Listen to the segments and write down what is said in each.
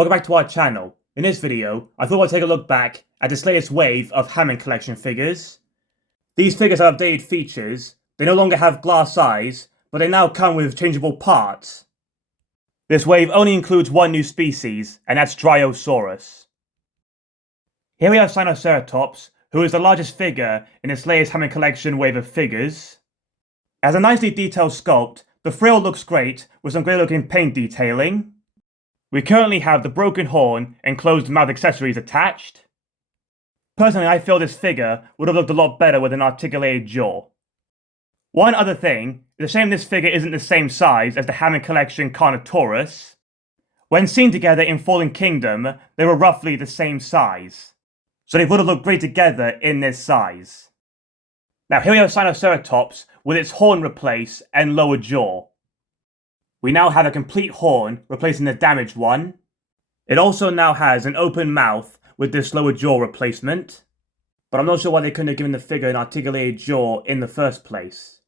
Welcome back to our channel. In this video, I thought I'd take a look back at this latest wave of Hammond collection figures. These figures have updated features. They no longer have glass eyes, but they now come with changeable parts. This wave only includes one new species, and that's Dryosaurus. Here we have Sinoceratops, who is the largest figure in this latest Hammond collection wave of figures. It has a nicely detailed sculpt. The frill looks great, with some great looking paint detailing. We currently have the broken horn and closed mouth accessories attached. Personally, I feel this figure would have looked a lot better with an articulated jaw. One other thing, it's a shame this figure isn't the same size as the Hammond collection Carnotaurus. When seen together in Fallen Kingdom, they were roughly the same size. So they would have looked great together in this size. Now here we have Sinoceratops with its horn replaced and lower jaw. We now have a complete horn replacing the damaged one. It also now has an open mouth with this lower jaw replacement. But I'm not sure why they couldn't have given the figure an articulated jaw in the first place.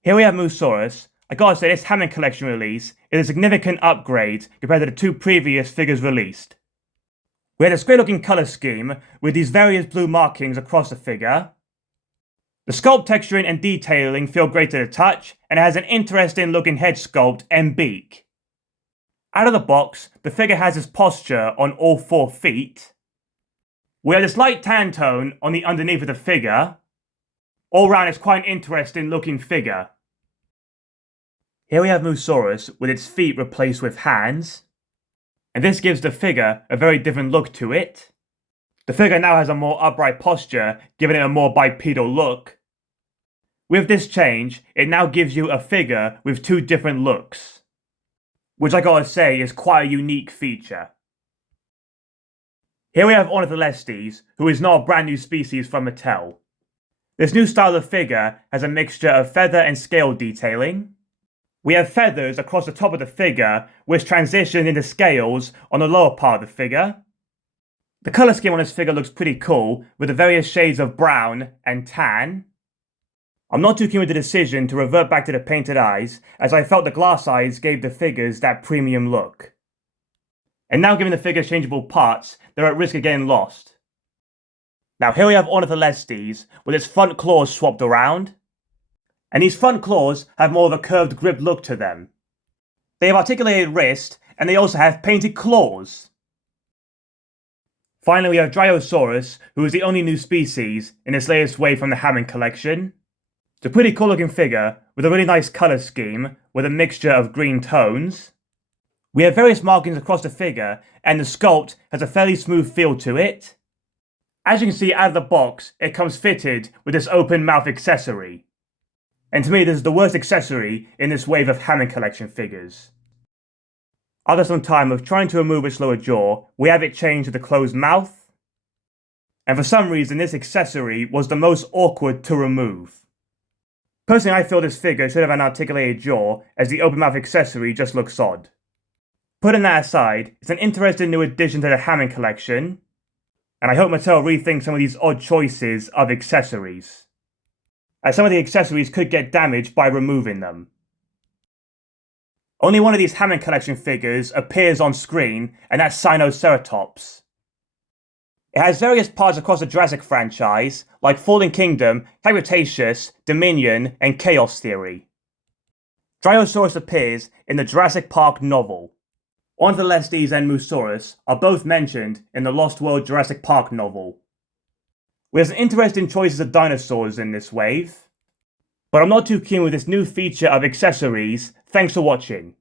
Here we have Mussaurus. I gotta say, this Hammond collection release is a significant upgrade compared to the two previous figures released. We had this great looking colour scheme with these various blue markings across the figure. The sculpt texturing and detailing feel great to the touch, and it has an interesting looking head sculpt and beak. Out of the box, the figure has its posture on all 4 feet. We have this light tan tone on the underneath of the figure. All round, it's quite an interesting looking figure. Here we have Mussaurus with its feet replaced with hands. And this gives the figure a very different look to it. The figure now has a more upright posture, giving it a more bipedal look. With this change, it now gives you a figure with 2 different looks, which I gotta say is quite a unique feature. Here we have Ornitholestes, who is not a brand new species from Mattel. This new style of figure has a mixture of feather and scale detailing. We have feathers across the top of the figure, which transition into scales on the lower part of the figure. The colour scheme on this figure looks pretty cool, with the various shades of brown and tan. I'm not too keen with the decision to revert back to the painted eyes, as I felt the glass eyes gave the figures that premium look. And now giving the figures changeable parts, they're at risk of getting lost. Now here we have Ornitholestes, with its front claws swapped around. And these front claws have more of a curved grip look to them. They have articulated wrist, and they also have painted claws. Finally, we have Dryosaurus, who is the only new species in this latest wave from the Hammond collection. It's a pretty cool looking figure, with a really nice colour scheme, with a mixture of green tones. We have various markings across the figure, and the sculpt has a fairly smooth feel to it. As you can see out of the box, it comes fitted with this open mouth accessory. And to me, this is the worst accessory in this wave of Hammond collection figures. After some time of trying to remove its lower jaw, we have it changed to the closed mouth. And for some reason, this accessory was the most awkward to remove. Personally, I feel this figure should have an articulated jaw, as the open mouth accessory just looks odd. Putting that aside, it's an interesting new addition to the Hammond collection, and I hope Mattel rethinks some of these odd choices of accessories, as some of the accessories could get damaged by removing them. Only one of these Hammond collection figures appears on screen, and that's Sinoceratops. It has various parts across the Jurassic franchise, like Fallen Kingdom, Cretaceous, Dominion, and Chaos Theory. Dryosaurus appears in the Jurassic Park novel. Ornitholestes and Mussaurus are both mentioned in the Lost World Jurassic Park novel. We have some interesting choices of dinosaurs in this wave, but I'm not too keen with this new feature of accessories. Thanks for watching.